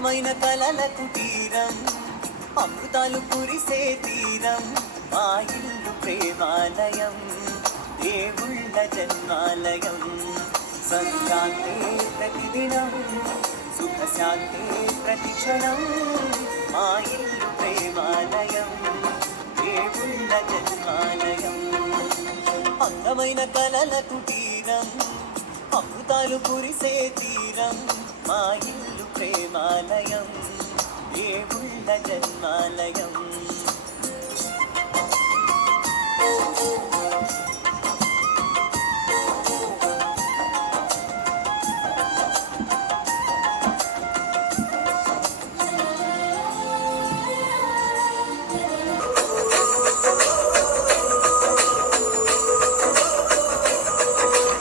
అందమైన కలలకు తీరం, అమృతాలు కురిసే తీరం, మా ఇల్లు ప్రేమాలయం, దేవుళ్ళ జన్మాలయం. సంక్రాంతే ప్రతిదినం, సుఖశాంతే ప్రతిక్షణం, మా ఇల్లు ప్రేమాలయం, దేవుళ్ళ జన్మాలయం. అందమైన కలలకు తీరం, అమృతాలు కురిసే తీరం, మా ఇల్లు ప్రేమాలయం, దేవుళ్ళ జన్మాలయం.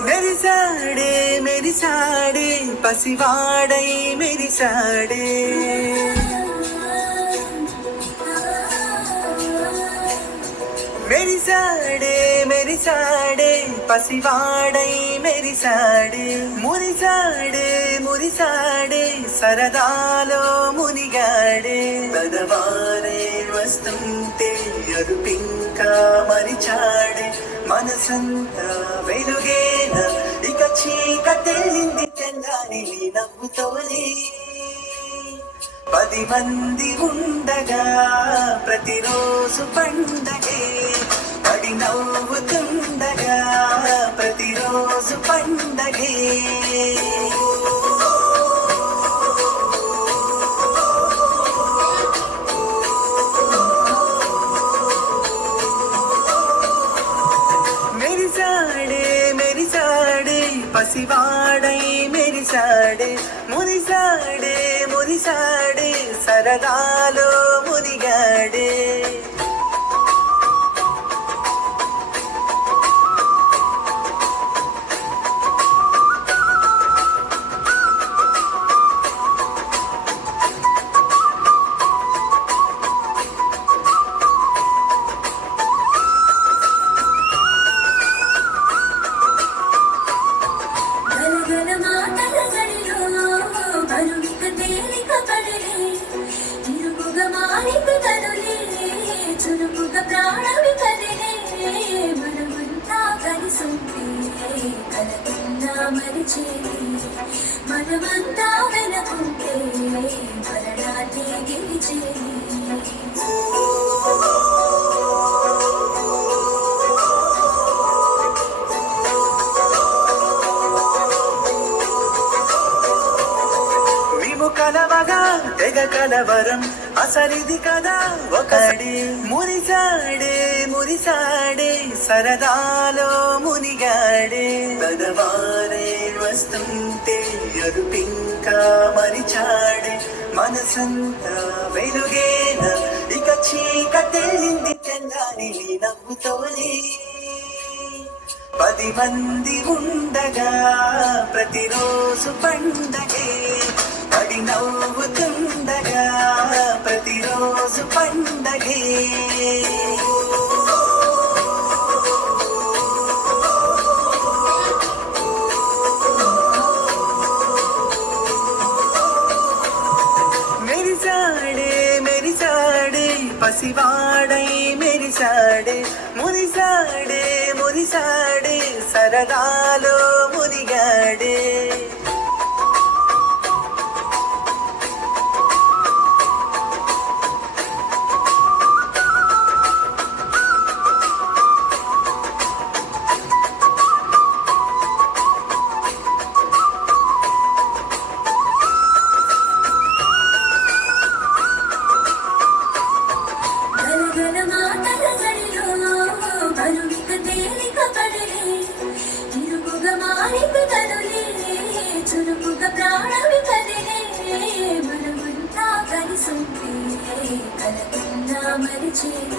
మెరిసాడే మెరిసాడే పసివాడై మెరిసాడే, మెరిసాడే మెరిసాడే పసివాడై మెరిసాడే, మురిసాడే మురిసాడే సరదాలో మునిగాడే. గదవారే వస్తుంటే అరుపింకా మరిచాడే, మనసంతా వెలుగేన ఇక చీకటెళ్ళింది తెల్లారి నవ్వుతోనే. 10 మంది ఉండగా ప్రతిరోజు పండగే, పడి నవ్వుతుండగా ప్రతిరోజు పండగే. మెరిసాడే మెరిసాడే పసివాడై మెరిసాడే, మురిసాడే మురిసాడే సరదాలో మునిగాడే. చురుకుగా ప్రాణమి కదిలే, మనమంతా కలిసుంటే కలకున్నా మరిచేది, మనమంతా వెనకుంటే మరణాన్ని గెలిచేది. కలవగా తెగ కలవరం, అసలిది కదా ఒకడే. మురిసాడే మురిసాడే సరదాలో మునిగాడే, గదవారే వస్తుంటే అరుపింకా మరిచాడే, మనసంతా వెలుగేన ఇక చీకటెళ్ళింది తెల్లారి నవ్వుతోనే. 10 మంది ఉండగా ప్రతిరోజు పండగే, పడి నవ్వుతుండగా ప్రతిరోజు పండగే. మెరిసాడే మెరిసాడే పసివాడై మెరిసాడే, మురిసాడే మురిసాడే సరదాలో మునిగాడే. చురుకుగా ప్రాణమి కదిలే, మనమంతా కలిసుంటే కలకున్నా మరిచేది.